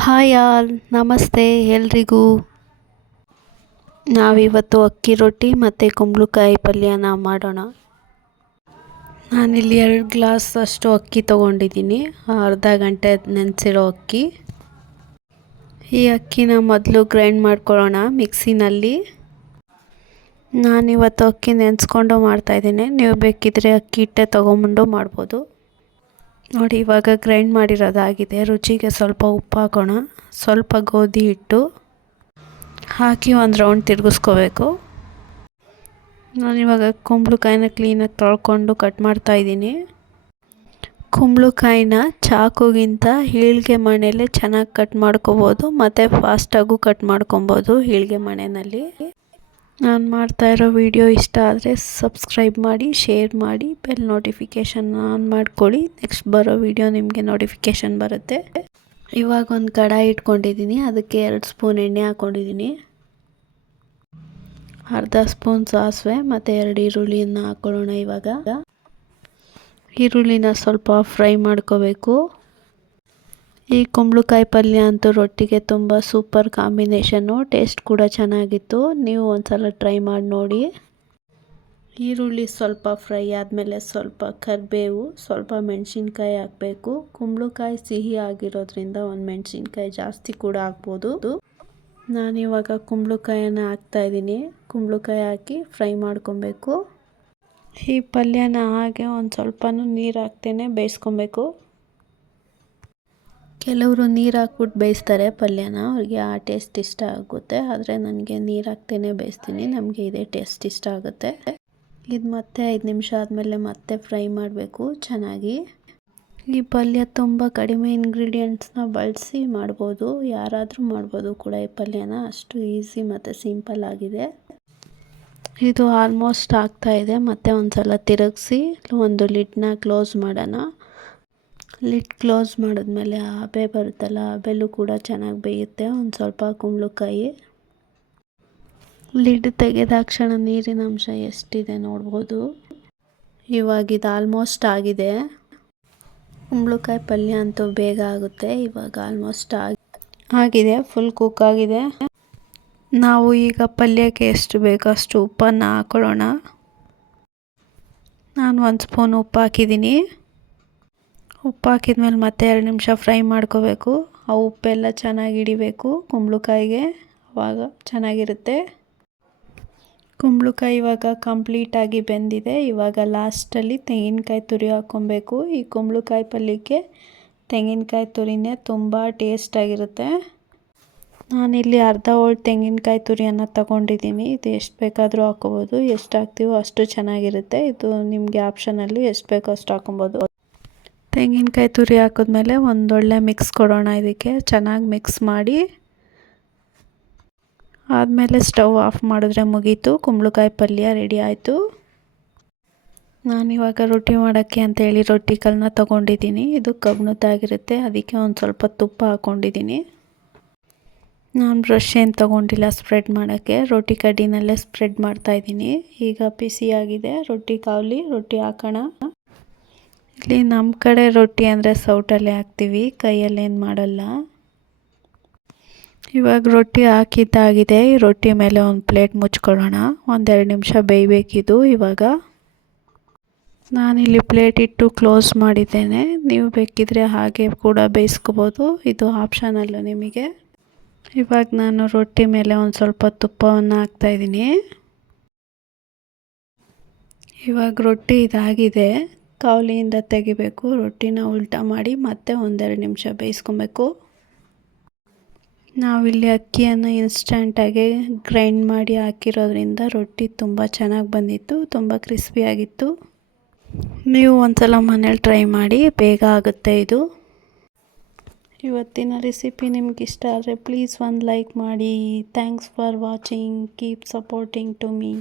Hi all, ನಮಸ್ತೆ ಎಲ್ರಿಗೂ. ನಾವಿವತ್ತು ಅಕ್ಕಿ ರೊಟ್ಟಿ ಮತ್ತು ಕುಂಬಳಕಾಯಿ ಪಲ್ಯನ ಮಾಡೋಣ. ನಾನಿಲ್ಲಿ ಎರಡು ಗ್ಲಾಸ್ ಅಷ್ಟು ಅಕ್ಕಿ ತೊಗೊಂಡಿದ್ದೀನಿ, ಅರ್ಧ ಗಂಟೆ ನೆನೆಸಿರೋ ಅಕ್ಕಿ. ಈ ಅಕ್ಕಿನ ಮೊದಲು ಗ್ರೈಂಡ್ ಮಾಡ್ಕೊಳ್ಳೋಣ ಮಿಕ್ಸಿನಲ್ಲಿ. ನಾನಿವತ್ತು ಅಕ್ಕಿ ನೆನೆಸ್ಕೊಂಡು ಮಾಡ್ತಾಯಿದ್ದೀನಿ ನೀವು ಬೇಕಿದ್ದರೆ ಅಕ್ಕಿ ಹಿಟ್ಟೆ ತೊಗೊಂಬಂಡು ಮಾಡ್ಬೋದು. ನೋಡಿ, ಇವಾಗ ಗ್ರೈಂಡ್ ಮಾಡಿರೋದಾಗಿದೆ. ರುಚಿಗೆ ಸ್ವಲ್ಪ ಉಪ್ಪು ಹಾಕೋಣ. ಸ್ವಲ್ಪ ಗೋಧಿ ಹಿಟ್ಟು ಹಾಕಿ ಒಂದು ರೌಂಡ್ ತಿರುಗಿಸ್ಕೋಬೇಕು. ನಾನಿವಾಗ ಕುಂಬಳಕಾಯಿನ ಕ್ಲೀನಾಗಿ ತೊಳ್ಕೊಂಡು ಕಟ್ ಮಾಡ್ತಾಯಿದ್ದೀನಿ ಕುಂಬಳಕಾಯಿನ ಚಾಕುಗಿಂತ ಹೀಳಿಗೆ ಮಣೆಯಲ್ಲೇ ಚೆನ್ನಾಗಿ ಕಟ್ ಮಾಡ್ಕೋಬೋದು, ಮತ್ತು ಫಾಸ್ಟಾಗೂ ಕಟ್ ಮಾಡ್ಕೊಬೋದು ಹೀಳಿಗೆ ಮಣೆಯಲ್ಲಿ ನಾನು ಮಾಡ್ತಾ ಇರೋ ವಿಡಿಯೋ ಇಷ್ಟ ಆದರೆ ಸಬ್ಸ್ಕ್ರೈಬ್ ಮಾಡಿ ಶೇರ್ ಮಾಡಿ ಬೆಲ್ ನೋಟಿಫಿಕೇಷನ್ ಆನ್ ಮಾಡ್ಕೊಳ್ಳಿ. ನೆಕ್ಸ್ಟ್ ಬರೋ ವಿಡಿಯೋ ನಿಮಗೆ ನೋಟಿಫಿಕೇಷನ್ ಬರುತ್ತೆ. ಇವಾಗ ಒಂದು ಕಡಾಯಿ ಇಟ್ಕೊಂಡಿದ್ದೀನಿ. ಅದಕ್ಕೆ ಎರಡು ಸ್ಪೂನ್ ಎಣ್ಣೆ ಹಾಕ್ಕೊಂಡಿದ್ದೀನಿ ಅರ್ಧ ಸ್ಪೂನ್ ಸಾಸಿವೆ ಮತ್ತು ಎರಡು ಈರುಳ್ಳಿಯನ್ನು ಹಾಕ್ಕೊಳ್ಳೋಣ ಇವಾಗ. ಈರುಳ್ಳಿನ ಸ್ವಲ್ಪ ಫ್ರೈ ಮಾಡ್ಕೋಬೇಕು. ಈ ಕುಂಬಳಕಾಯಿ ಪಲ್ಯ ಅಂತೂ ರೊಟ್ಟಿಗೆ ತುಂಬ ಸೂಪರ್ ಕಾಂಬಿನೇಷನ್ನು, ಟೇಸ್ಟ್ ಕೂಡ ಚೆನ್ನಾಗಿತ್ತು. ನೀವು ಒಂದ್ಸಲ ಟ್ರೈ ಮಾಡಿ ನೋಡಿ. ಈರುಳ್ಳಿ ಸ್ವಲ್ಪ ಫ್ರೈ ಆದಮೇಲೆ ಸ್ವಲ್ಪ ಕರಿಬೇವು, ಸ್ವಲ್ಪ ಮೆಣಸಿನ್ಕಾಯಿ ಹಾಕಬೇಕು. ಕುಂಬಳಕಾಯಿ ಸಿಹಿ ಆಗಿರೋದ್ರಿಂದ ಒಂದು ಮೆಣಸಿನ್ಕಾಯಿ ಜಾಸ್ತಿ ಕೂಡ ಹಾಕ್ಬೋದು. ನಾನಿವಾಗ ಹಾಕ್ತಾ ಹಾಕ್ತಾಯಿದ್ದೀನಿ ಕುಂಬಳಕಾಯಿ ಹಾಕಿ ಫ್ರೈ ಮಾಡ್ಕೊಬೇಕು. ಈ ಪಲ್ಯನ ಹಾಗೆ ಒಂದು ಸ್ವಲ್ಪನೂ ನೀರು ಹಾಕ್ತೇನೆ, ಬೇಯಿಸ್ಕೊಬೇಕು. ಕೆಲವರು ನೀರು ಹಾಕ್ಬಿಟ್ಟು ಬೇಯಿಸ್ತಾರೆ ಪಲ್ಯನ, ಅವ್ರಿಗೆ ಆ ಟೇಸ್ಟ್ ಇಷ್ಟ ಆಗುತ್ತೆ. ಆದರೆ ನನಗೆ ನೀರು ಹಾಕ್ತೇನೆ ಬೇಯಿಸ್ತೀನಿ, ನಮಗೆ ಇದೇ ಟೇಸ್ಟ್ ಇಷ್ಟ ಆಗುತ್ತೆ. ಇದು ಮತ್ತೆ ಐದು ನಿಮಿಷ ಆದಮೇಲೆ ಮತ್ತೆ ಫ್ರೈ ಮಾಡಬೇಕು, ಚೆನ್ನಾಗಿ. ಈ ಪಲ್ಯ ತುಂಬ ಕಡಿಮೆ ಇಂಗ್ರೀಡಿಯೆಂಟ್ಸ್ನ ಬಳಸಿ ಮಾಡ್ಬೋದು. ಯಾರಾದರೂ ಮಾಡ್ಬೋದು ಕೂಡ ಈ ಪಲ್ಯನ. ಅಷ್ಟು ಈಸಿ ಮತ್ತು ಸಿಂಪಲ್ ಆಗಿದೆ. ಇದು ಆಲ್ಮೋಸ್ಟ್ ಆಗ್ತಾ ಇದೆ. ಮತ್ತೆ ಒಂದು ಸಲ ತಿರುಗಿಸಿ, ಒಂದು ಲಿಡ್ನ ಕ್ಲೋಸ್ ಮಾಡೋಣ. ಲಿಡ್ ಕ್ಲೋಸ್ ಮಾಡಿದ್ಮೇಲೆ ಹಬೆ ಬರುತ್ತಲ್ಲ ಹಬೆಲ್ಲೂ ಕೂಡ ಚೆನ್ನಾಗಿ ಬೇಯುತ್ತೆ. ಒಂದು ಸ್ವಲ್ಪ ಕುಂಬಳಕಾಯಿ ಲಿಡ್ ತೆಗೆದಾಕ್ಷಣ ನೀರಿನ ಅಂಶ ಎಷ್ಟಿದೆ ನೋಡ್ಬೋದು. ಇವಾಗ ಇದು ಆಲ್ಮೋಸ್ಟ್ ಆಗಿದೆ. ಕುಂಬಳಕಾಯಿ ಪಲ್ಯ ಅಂತೂ ಬೇಗ ಆಗುತ್ತೆ. ಇವಾಗ ಆಲ್ಮೋಸ್ಟ್ ಆಗಿ ಆಗಿದೆ ಫುಲ್ ಕುಕ್ ಆಗಿದೆ. ನಾವು ಈಗ ಪಲ್ಯಕ್ಕೆ ಎಷ್ಟು ಬೇಕೋ ಅಷ್ಟು ಉಪ್ಪನ್ನು ಹಾಕೊಳ್ಳೋಣ. ನಾನು ಒಂದು ಸ್ಪೂನ್ ಉಪ್ಪು ಹಾಕಿದ್ದೀನಿ. ಉಪ್ಪು ಹಾಕಿದ್ಮೇಲೆ ಮತ್ತೆ ಎರಡು ನಿಮಿಷ ಫ್ರೈ ಮಾಡ್ಕೋಬೇಕು. ಆ ಉಪ್ಪೆಲ್ಲ ಚೆನ್ನಾಗಿ ಹಿಡಿಬೇಕು ಕುಂಬಳಕಾಯಿಗೆ. ಆವಾಗ ಚೆನ್ನಾಗಿರುತ್ತೆ. ಕುಂಬಳಕಾಯಿ ಇವಾಗ ಕಂಪ್ಲೀಟಾಗಿ ಬೆಂದಿದೆ. ಇವಾಗ ಲಾಸ್ಟಲ್ಲಿ ತೆಂಗಿನಕಾಯಿ ತುರಿ ಹಾಕ್ಕೊಬೇಕು. ಈ ಕುಂಬಳಕಾಯಿ ಪಲ್ಯಕ್ಕೆ ತೆಂಗಿನಕಾಯಿ ತುರಿನೇ ತುಂಬ ಟೇಸ್ಟಾಗಿರುತ್ತೆ ನಾನಿಲ್ಲಿ ಅರ್ಧ ಓಳ್ ತೆಂಗಿನಕಾಯಿ ತುರಿಯನ್ನು ತಗೊಂಡಿದ್ದೀನಿ. ಇದು ಎಷ್ಟು ಬೇಕಾದರೂ ಹಾಕ್ಕೋಬೋದು. ಎಷ್ಟು ಹಾಕ್ತೀವೋ ಅಷ್ಟು ಚೆನ್ನಾಗಿರುತ್ತೆ. ಇದು ನಿಮಗೆ ಆಪ್ಷನಲ್ಲಿ ಎಷ್ಟು ಬೇಕೋ ಅಷ್ಟು ಹಾಕೊಬೋದು ತೆಂಗಿನಕಾಯಿ ತುರಿ ಹಾಕಿದ್ಮೇಲೆ ಒಂದೊಳ್ಳೆ ಮಿಕ್ಸ್ ಕೊಡೋಣ ಇದಕ್ಕೆ. ಚೆನ್ನಾಗಿ ಮಿಕ್ಸ್ ಮಾಡಿ. ಆದಮೇಲೆ ಸ್ಟವ್ ಆಫ್ ಮಾಡಿದ್ರೆ ಮುಗೀತು. ಕುಂಬಳಕಾಯಿ ಪಲ್ಯ ರೆಡಿ ಆಯಿತು. ನಾನಿವಾಗ ರೊಟ್ಟಿ ಮಾಡೋಕ್ಕೆ ಅಂತೇಳಿ ರೊಟ್ಟಿ ಕಲ್ಲನ್ನ ತೊಗೊಂಡಿದ್ದೀನಿ. ಇದು ಕಬ್ಣದ್ದಾಗಿರುತ್ತೆ. ಅದಕ್ಕೆ ಒಂದು ಸ್ವಲ್ಪ ತುಪ್ಪ ಹಾಕ್ಕೊಂಡಿದ್ದೀನಿ ನಾನು ಬ್ರಷ್ ಏನು ತೊಗೊಂಡಿಲ್ಲ ಸ್ಪ್ರೆಡ್ ಮಾಡೋಕ್ಕೆ. ರೊಟ್ಟಿ ಕಡ್ಡಿನಲ್ಲೇ ಸ್ಪ್ರೆಡ್ ಮಾಡ್ತಾಯಿದ್ದೀನಿ ಈಗ ಬಿಸಿಯಾಗಿದೆ. ರೊಟ್ಟಿ ಕಾವಲಿ, ರೊಟ್ಟಿ ಹಾಕೋಣ. ಇಲ್ಲಿ ನಮ್ಮ ಕಡೆ ರೊಟ್ಟಿ ಅಂದರೆ ಸೌಟಲ್ಲಿ ಹಾಕ್ತೀವಿ ಕೈಯಲ್ಲೇನು ಮಾಡಲ್ಲ. ಇವಾಗ ರೊಟ್ಟಿ ಹಾಕಿದ್ದಾಗಿದೆ ರೊಟ್ಟಿ ಮೇಲೆ ಒಂದು ಪ್ಲೇಟ್ ಮುಚ್ಕೊಳ್ಳೋಣ ಒಂದೆರಡು ನಿಮಿಷ ಬೇಯಬೇಕಿದು ಇವಾಗ. ನಾನಿಲ್ಲಿ ಪ್ಲೇಟ್ ಇಟ್ಟು ಕ್ಲೋಸ್ ಮಾಡಿದ್ದೇನೆ, ನೀವು ಬೇಕಿದ್ರೆ ಹಾಗೆ ಕೂಡ ಬೇಯಿಸ್ಕೋಬೋದು, ಇದು ಆಪ್ಷನಲ್ಲು ನಿಮಗೆ. ಇವಾಗ ನಾನು ರೊಟ್ಟಿ ಮೇಲೆ ಒಂದು ಸ್ವಲ್ಪ ತುಪ್ಪವನ್ನು ಹಾಕ್ತಾಯಿದ್ದೀನಿ ಇವಾಗ ರೊಟ್ಟಿ ಇದಾಗಿದೆ. ಕಾವಲಿಯಿಂದ ತೆಗಿಬೇಕು, ರೊಟ್ಟಿನ ಉಲ್ಟಾ ಮಾಡಿ ಮತ್ತೆ ಒಂದೆರಡು ನಿಮಿಷ ಬೇಯಿಸ್ಕೊಬೇಕು. ನಾವಿಲ್ಲಿ ಅಕ್ಕಿಯನ್ನು ಇನ್ಸ್ಟಂಟಾಗಿ ಗ್ರೈಂಡ್ ಮಾಡಿ ಹಾಕಿರೋದ್ರಿಂದ ರೊಟ್ಟಿ ತುಂಬ ಚೆನ್ನಾಗಿ ಬಂದಿತ್ತು, ತುಂಬ ಕ್ರಿಸ್ಪಿಯಾಗಿತ್ತು ನೀವು ಒಂದ್ಸಲ ಮನೇಲಿ ಟ್ರೈ ಮಾಡಿ, ಬೇಗ ಆಗುತ್ತೆ ಇದು. ಇವತ್ತಿನ ರೆಸಿಪಿ ನಿಮ್ಗೆ ಇಷ್ಟ ಆದರೆ ಪ್ಲೀಸ್ ಒಂದು ಲೈಕ್ ಮಾಡಿ. Thanks for watching keep supporting to me